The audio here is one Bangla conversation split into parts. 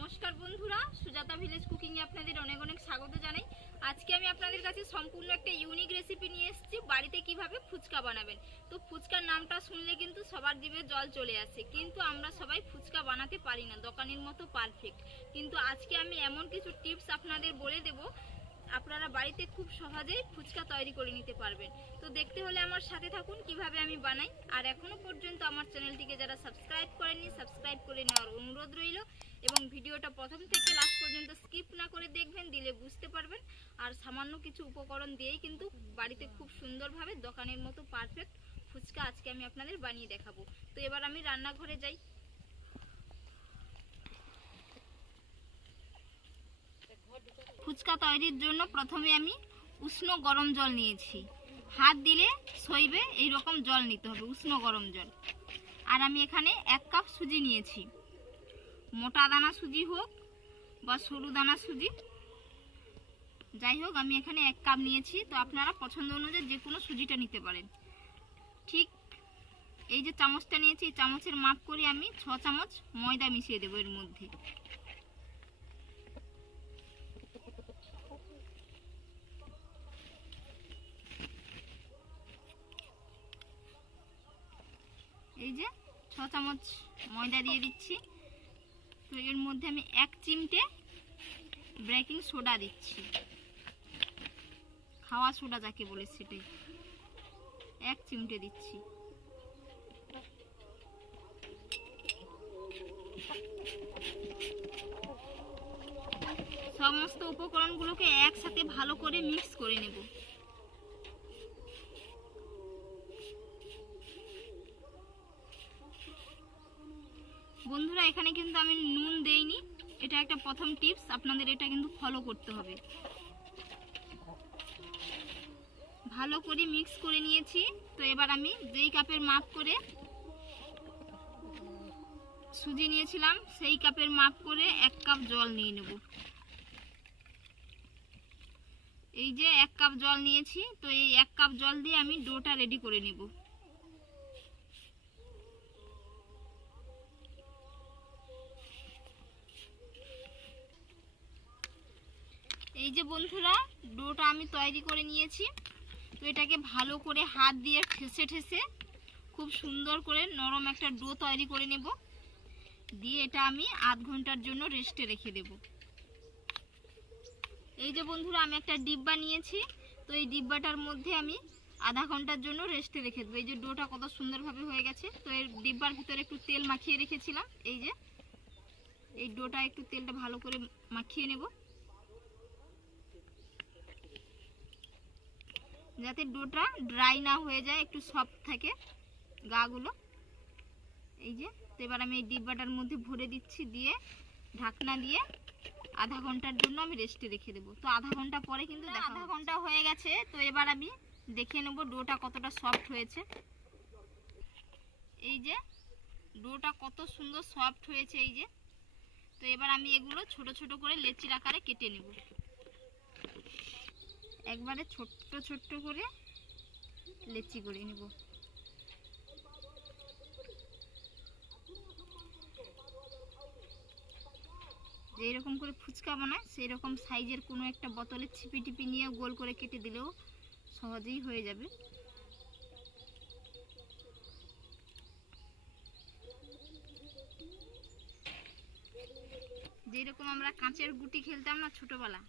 নমস্কার বন্ধুরা, সুজাতা ভিলেজ কুকিং এ আপনাদের অনেক অনেক স্বাগত জানাই। আজকে আমি আপনাদের কাছে সম্পূর্ণ একটা ইউনিক রেসিপি নিয়ে এসেছি, বাড়িতে কীভাবে ফুচকা বানাবেন। তো ফুচকার নামটা শুনলে কিন্তু সবার জিভে জল চলে আসে, কিন্তু আমরা সবাই ফুচকা বানাতে পারি না, দোকানের মতো পারফেক্ট কিন্তু আজকে আমি এমন কিছু টিপস আপনাদের বলে দেব আপনারা বাড়িতে খুব সহজেই ফুচকা তৈরি করে নিতে পারবেন। তো দেখতে হলে আমার সাথে থাকুন, কীভাবে আমি বানাই। আর এখনও পর্যন্ত আমার চ্যানেলটিকে যারা সাবস্ক্রাইব করেননি, সাবস্ক্রাইব করে নেওয়ার অনুরোধ রইল। এবং ভিডিওটা প্রথম থেকে লাস্ট পর্যন্ত স্কিপ না করে দেখবেন, দিলে বুঝতে পারবেন। আর সামান্য কিছু উপকরণ দিয়েই কিন্তু বাড়িতে খুব সুন্দরভাবে দোকানের মতো পারফেক্ট ফুচকা আজকে আমি আপনাদের বানিয়ে দেখাবো। তো এবার আমি রান্নাঘরে যাই। ফুচকা তৈরির জন্য প্রথমে আমি উষ্ণ গরম জল নিয়েছি। হাত দিলে সইবে এই রকম জল নিতে হবে, উষ্ণ গরম জল। আর আমি এখানে এক কাপ সুজি নিয়েছি। মোটা দানা সুজি হোক বা সরু দানা সুজি। যাই হোক, আমি এখানে এক কাপ নিয়েছি। তো আপনারা পছন্দ অনুযায়ী যে কোনো সুজিটা নিতে পারেন। ঠিক এই যে চামচটা নিয়েছি চামচের মাপ করে আমি ছ চামচ ময়দা মিশিয়ে দেবো এর মধ্যে। এই যে ছ চামচ ময়দা দিয়ে দিচ্ছি। তো এর মধ্যে আমি এক চিমটে বেকিং সোডা দিচ্ছি। খাওয়া সোডা যাকে বলে সেটাই। এক চিমটে দিচ্ছি। সমস্ত উপকরণগুলোকে একসাথে ভালো করে মিক্স করে নেব। বন্ধুরা, এখানে কিন্তু আমি নুন দেইনি। এটা একটা প্রথম টিপস, আপনাদের এটা কিন্তু ফলো করতে হবে। ভালো করে মিক্স করে নিয়েছি। তো এবার আমি যেই কাপের মাপ করে সুজি নিয়েছিলাম। সেই কাপের মাপ করে এক কাপ জল নিয়ে নেব। এই যে এক কাপ জল নিয়েছি, তো এই এক কাপ জল দিয়ে আমি ডোটা রেডি করে নেব। এই যে বন্ধুরা, ডোটা আমি তৈরি করে নিয়েছি। তো এটাকে ভালো করে হাত দিয়ে ঠেসে ঠেসে খুব সুন্দর করে নরম একটা ডো তৈরি করে নেব। দিয়ে এটা আমি আধ ঘণ্টার জন্য রেস্টে রেখে দেব। এই যে বন্ধুরা, আমি একটা ডিব্বা নিয়েছি। তো এই ডিব্বাটার মধ্যে আমি আধা ঘণ্টার জন্য রেস্টে রেখে দেবো। এই যে ডোটা কত সুন্দরভাবে হয়ে গেছে। তো এর ডিব্বার ভিতরে একটু তেল মাখিয়ে রেখেছিলাম। এই যে, এই ডোটা একটু তেলটা ভালো করে মাখিয়ে নেব। যাতে ডোটা ড্রাই না হয়ে যায় একটু সফট থাকে গাগুলো। এই যে তো এবার আমি এই ডিব্বাটার মধ্যে ভরে দিচ্ছি দিয়ে ঢাকনা দিয়ে আধা ঘণ্টার জন্য আমি রেস্টে রেখে দেবো। তো আধা ঘণ্টা পরে কিন্তু আধা ঘণ্টা হয়ে গেছে তো এবার আমি দেখে নেব ডোটা কতটা সফট হয়েছে। এই যে ডোটা কত সুন্দর সফট হয়েছে এই যে। তো এবার আমি এগুলো ছোট ছোট করে লেচির আকারে কেটে নেব। একবারে ছোট্ট ছোট্ট করে লেচি করে নেব। যেরকম করে ফুচকা বানায় সেই রকম সাইজের কোনো একটা বোতলে ছিপি টিপি নিয়ে গোল করে কেটে দিলেও সহজেই হয়ে যাবে যেই রকম আমরা কাঁচের গুটি খেলতাম না ছোটবেলা।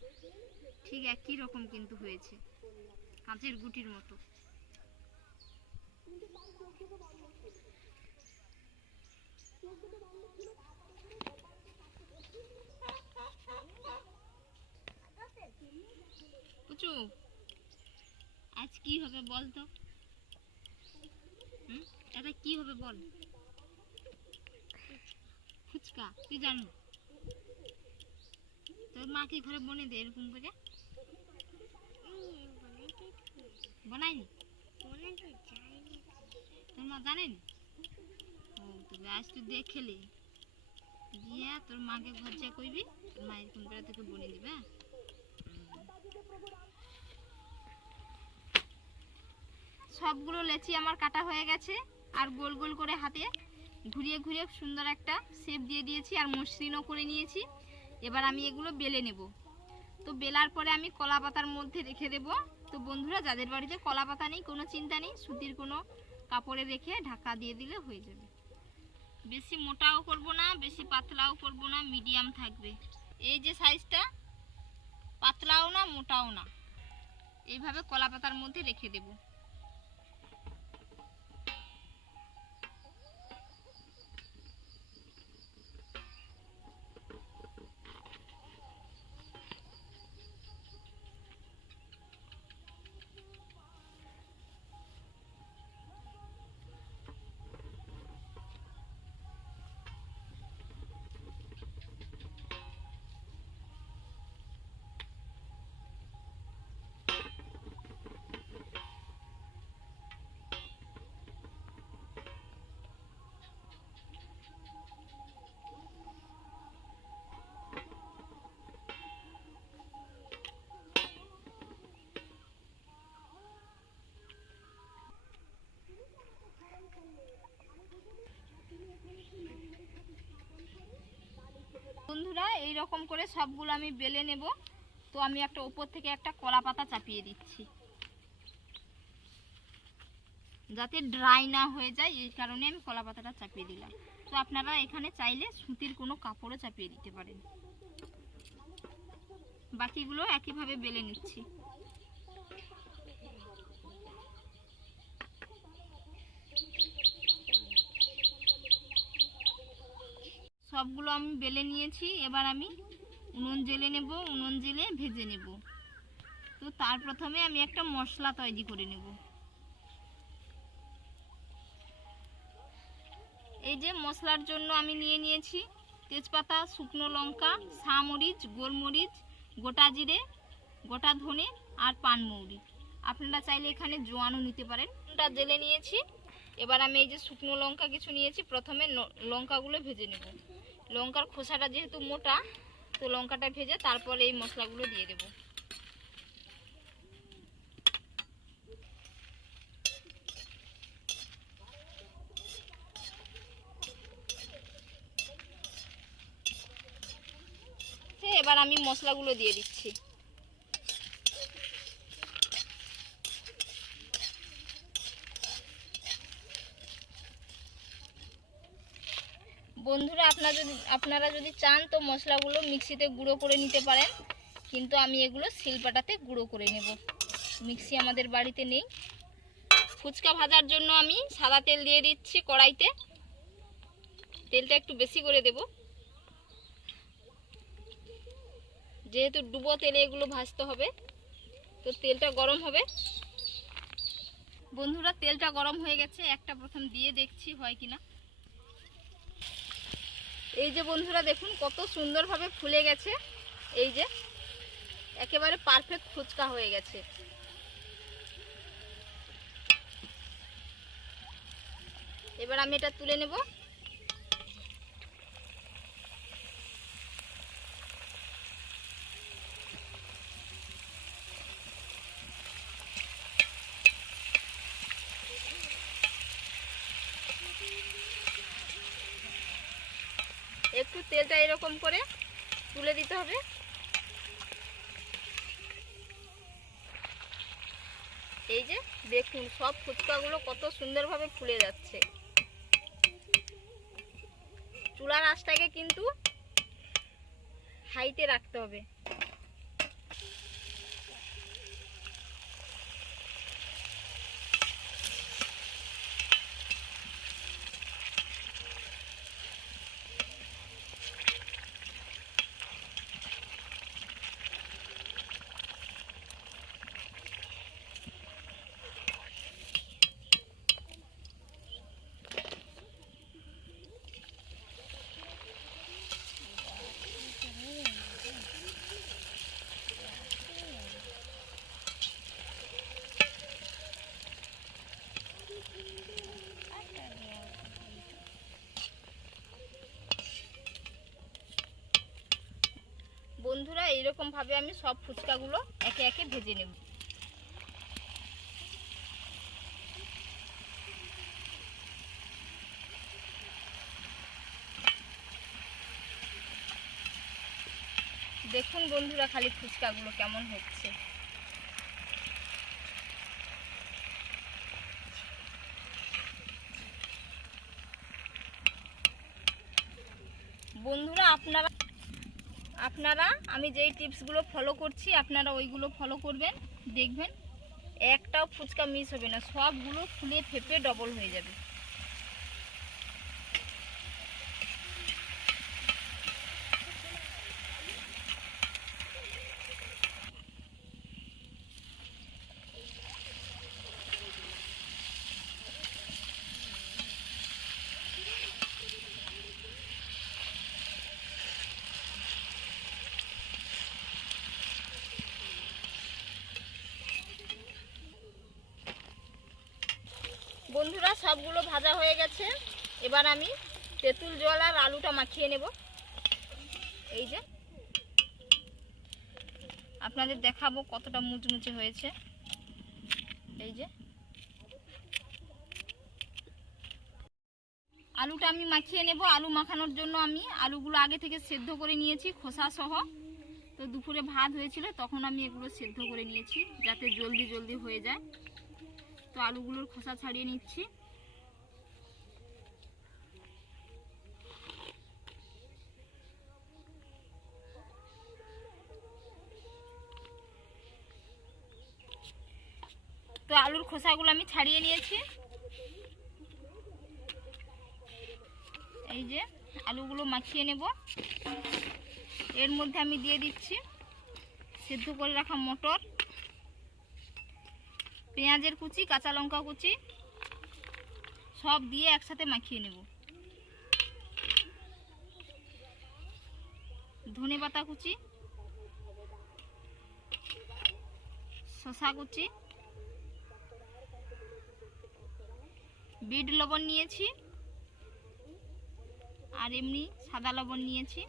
ঠিক একই রকম কিন্তু হয়েছে, কাঁচের গুটির মতো। আজ কি হবে বল তো? এটা কি হবে বল? ফুচকা, তুই জানো তোর মা কি ঘরে বনে দে এরকম করে? বানাইনি তোর মা জানেন? ও, তবে আজ তুই দেখেলি গিয়া তোর মাকে ঘর যা কইবি তোর মা এরকম করে তোকে বনে দিবে হ্যাঁ? সবগুলো লেচি আমার কাটা হয়ে গেছে, আর গোল গোল করে হাতে ঘুরিয়ে ঘুরিয়ে সুন্দর একটা শেপ দিয়ে দিয়েছি, আর মসৃণও করে নিয়েছি। এবার আমি এগুলো বেলে নেব। তো বেলার পরে আমি কলা পাতার মধ্যে রেখে দেব। তো বন্ধুরা, যাদের বাড়িতে কলা পাতা নেই, কোনো চিন্তা নেই, সুতির কোনো কাপড়ে রেখে ঢাকা দিয়ে দিলে হয়ে যাবে। বেশি মোটাও করব না, বেশি পাতলাও করব না, মিডিয়াম থাকবে। এই যে সাইজটা, পাতলাও না, মোটাও না। এইভাবে কলা পাতার মধ্যে রেখে দেব। বন্ধুরা, এই রকম করে সবগুলো আমি বেলে নেব। তো আমি একটা উপর থেকে একটা কলা পাতা চাপিয়ে দিচ্ছি। যাতে ড্রাই না হয়ে যায়, এই কারণে আমি কলা পাতাটা চাপিয়ে দিলাম। তো আপনারা এখানে চাইলে সুতির কোনো কাপড়ও চাপিয়ে দিতে পারেন। বাকিগুলো একইভাবে বেলে নিচ্ছি। সবগুলো আমি বেলে নিয়েছি, এবার আমি উনুন জেলে নেব, উনুন জেলে ভেজে নেব। তো তার প্রথমে আমি একটা মশলা তৈরি করে নেব। এই যে মশলার জন্য আমি নিয়ে নিয়েছি তেজপাতা, শুকনো লঙ্কা সামরিচ গোলমরিচ, গোটা জিরে, গোটা ধনে আর পানমৌরি আপনারা চাইলে এখানে জোয়ানও নিতে পারেন। ওটা জেলে নিয়েছি। এবার আমি এই যে শুকনো লঙ্কা কিছু নিয়েছি, প্রথমে লঙ্কাগুলো ভেজে নেব। লঙ্কার খোসাটা যেহেতু মোটা, তো লঙ্কাটা ভেজে তারপর এই মশলাগুলো দিয়ে দেব। এবার আমি মশলাগুলো দিয়ে দিচ্ছি। বন্ধুরা, আপনারা যদি আপনারা যদি চান তো মশলাগুলো মিক্সিতে গুঁড়ো করে নিতে পারেন। কিন্তু আমি এগুলো শিলপাটাতে গুঁড়ো করে নেব। মিক্সি আমাদের বাড়িতে নেই। ফুচকা ভাজার জন্য আমি সাদা তেল দিয়ে দিচ্ছি কড়াইতে। তেলটা একটু বেশি করে দেব। যেহেতু ডুবো তেলে এগুলো ভাজতে হবে, তো তেলটা গরম হবে। বন্ধুরা, তেলটা গরম হয়ে গেছে। একটা প্রথম দিয়ে দেখছি হয় কিনা। এই যে বন্ধুরা দেখুন, কত সুন্দরভাবে ফুলে গেছে। এই যে, একেবারে পারফেক্ট ফুচকা হয়ে গেছে। এবার আমি এটা তুলে নেব একটু তেলটা এরকম করে তুলে দিতে হবে। এই যে দেখুন, সব ফুচকাগুলো কত সুন্দরভাবে ফুলে যাচ্ছে। চুলার আঁচটাকে কিন্তু হাইতে রাখতে হবে। এইরকমভাবে আমি সব ফুচকাগুলো একে একে ভেজে নেব। দেখুন বন্ধুরা খালি ফুচকাগুলো কেমন হচ্ছে। বন্ধুরা, আপনারা আপনারা, আমি যেই টিপসগুলো ফলো করছি, আপনারা ওইগুলো ফলো করবেন, দেখবেন, একটাও ফুচকা মিস হবে না, সবগুলো ফুলে ফেপে ডবল হয়ে যাবে বন্ধুরা সবগুলো ভাজা হয়ে গেছে। এবার আমি তেঁতুল জল আর আলুটা মাখিয়ে নেব। এই যে। আপনাদের দেখাবো কতটা মুচমুচে হয়েছে। এই যে। আলুটা আমি মাখিয়ে নেব। আলু মাখানোর জন্য আমি আলুগুলো আগে থেকে সেদ্ধ করে নিয়েছি, খোসা সহ। তো দুপুরে ভাত হয়েছিল, তখন আমি এগুলো সেদ্ধ করে নিয়েছি, যাতে জলদি জলদি হয়ে যায়। তো আলুগুলোর খোসা ছাড়িয়ে নিচ্ছি। তো আলুর খোসাগুলো আমি ছাড়িয়ে নিয়েছি। এই যে আলুগুলো মাখিয়ে নেব। এর মধ্যে আমি দিয়ে দিচ্ছি সেদ্ধ করে রাখা মটর, পেঁয়াজের কুচি, কাঁচা লঙ্কা কুচি, সব দিয়ে একসাথে মাখিয়ে নেব। ধনে পাতা কুচি শশা কুচি বিট লবণ নিয়েছি। আর এমনি সাদা লবণ নিয়েছি।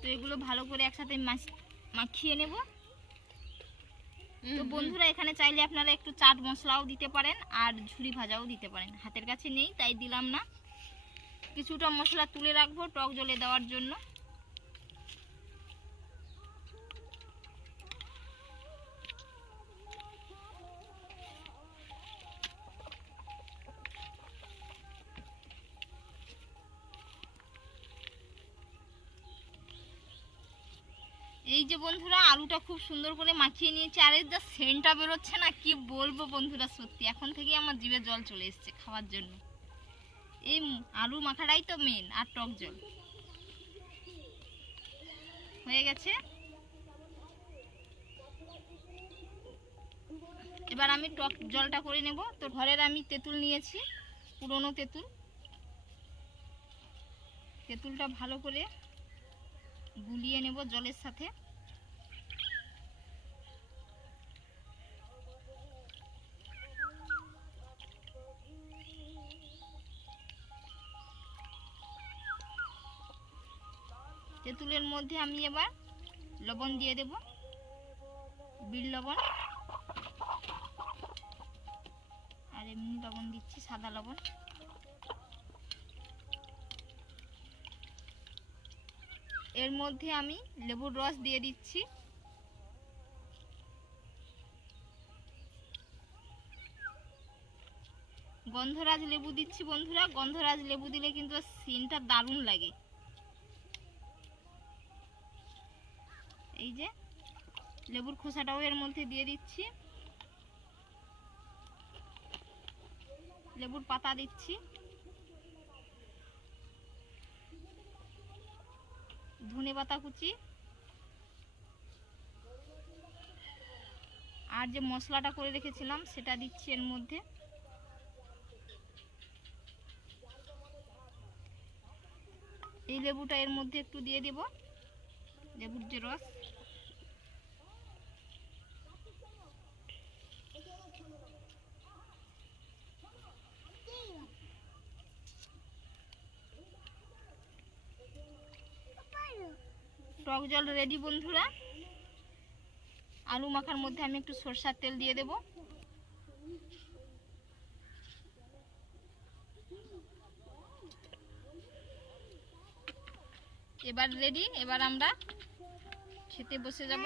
তো এগুলো ভালো করে একসাথে মাখিয়ে নেব। তো বন্ধুরা এখানে চাইলে আপনারা একটু চাট মশলাও দিতে পারেন আর ঝুরি ভাজাও দিতে পারেন। হাতের কাছে নেই তাই দিলাম না। কিছুটা মশলা তুলে রাখব টক জলে দেওয়ার জন্য। এই যে বন্ধুরা, আলুটা খুব সুন্দর করে মাখিয়ে নিয়েছি, আর এর যা সেন্টটা বেরোচ্ছে না, কি বলব বন্ধুরা, সত্যি। এখন থেকেই আমার জিভে জল চলে এসছে খাওয়ার জন্য। এই আলু মাখাটাই তো মেন আর টক জল। হয়ে গেছে। এবার আমি টক জলটা করে নেব। তো ঘরের আমি তেঁতুল নিয়েছি, পুরনো তেঁতুল। তেঁতুলটা ভালো করে গুলিয়ে নেব জলের সাথে। তেঁতুলের মধ্যে আমি এবার লবণ দিয়ে দেব, বিট লবণ। আর এমনি লবণ দিচ্ছি, সাদা লবণ। এর মধ্যে আমি লেবুর রস দিয়ে দিচ্ছি। গন্ধরাজ লেবু দিচ্ছি বন্ধুরা। গন্ধরাজ লেবু দিলে কিন্তু সিনটা দারুণ লাগে। এই যে লেবুর খোসাটাও এর মধ্যে দিয়ে দিচ্ছি। লেবুর পাতা দিচ্ছি। ধনে পাতা কুচি। আর যে মশলাটা করে রেখেছিলাম, সেটা দিচ্ছি এর মধ্যে। এই লেবুটা এর মধ্যে একটু দিয়ে দেব, লেবুর যে রস। টক জল রেডি বন্ধুরা। আলু মাখার মধ্যে আমি একটু সরষার তেল দিয়ে দেব। এবার রেডি এবার আমরা খেতে বসে যাব।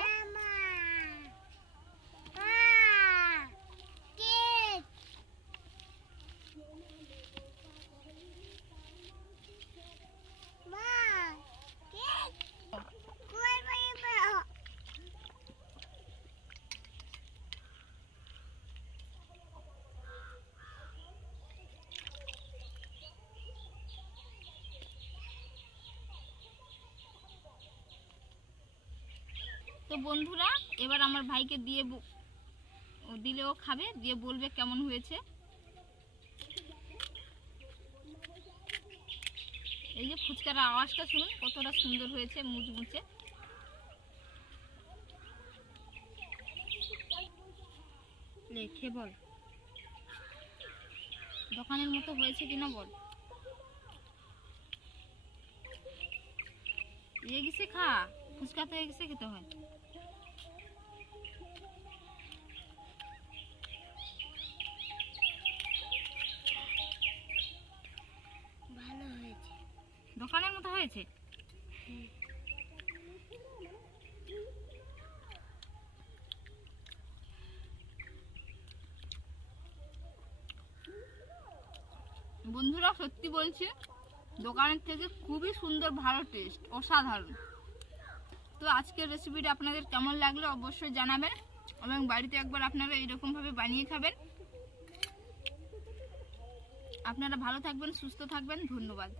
তো বন্ধুরা এবার আমার ভাইকে দিয়ে ব- ও দিলে ও খাবে দিয়ে বলবে কেমন হয়েছে। এই যে ফুচকার আওয়াজটা শুনুন কতটা সুন্দর হয়েছে মুচমুচে। লেখে বল। দোকানের মতো হয়েছে কিনা বল। এ গেছে খা ফুচকা তো এগিয়ে খেতে হয়। দোকানের মতো হয়েছে? বন্ধুরা সত্যি বলছি, দোকানের থেকে খুবই সুন্দর, ভালো টেস্ট অসাধারণ। তো আজকের রেসিপিটা আপনাদের কেমন লাগল অবশ্যই জানাবেন এবং বাড়িতে একবার আপনারা এরকমভাবে বানিয়ে খাবেন। আপনারা ভালো থাকবেন, সুস্থ থাকবেন, ধন্যবাদ।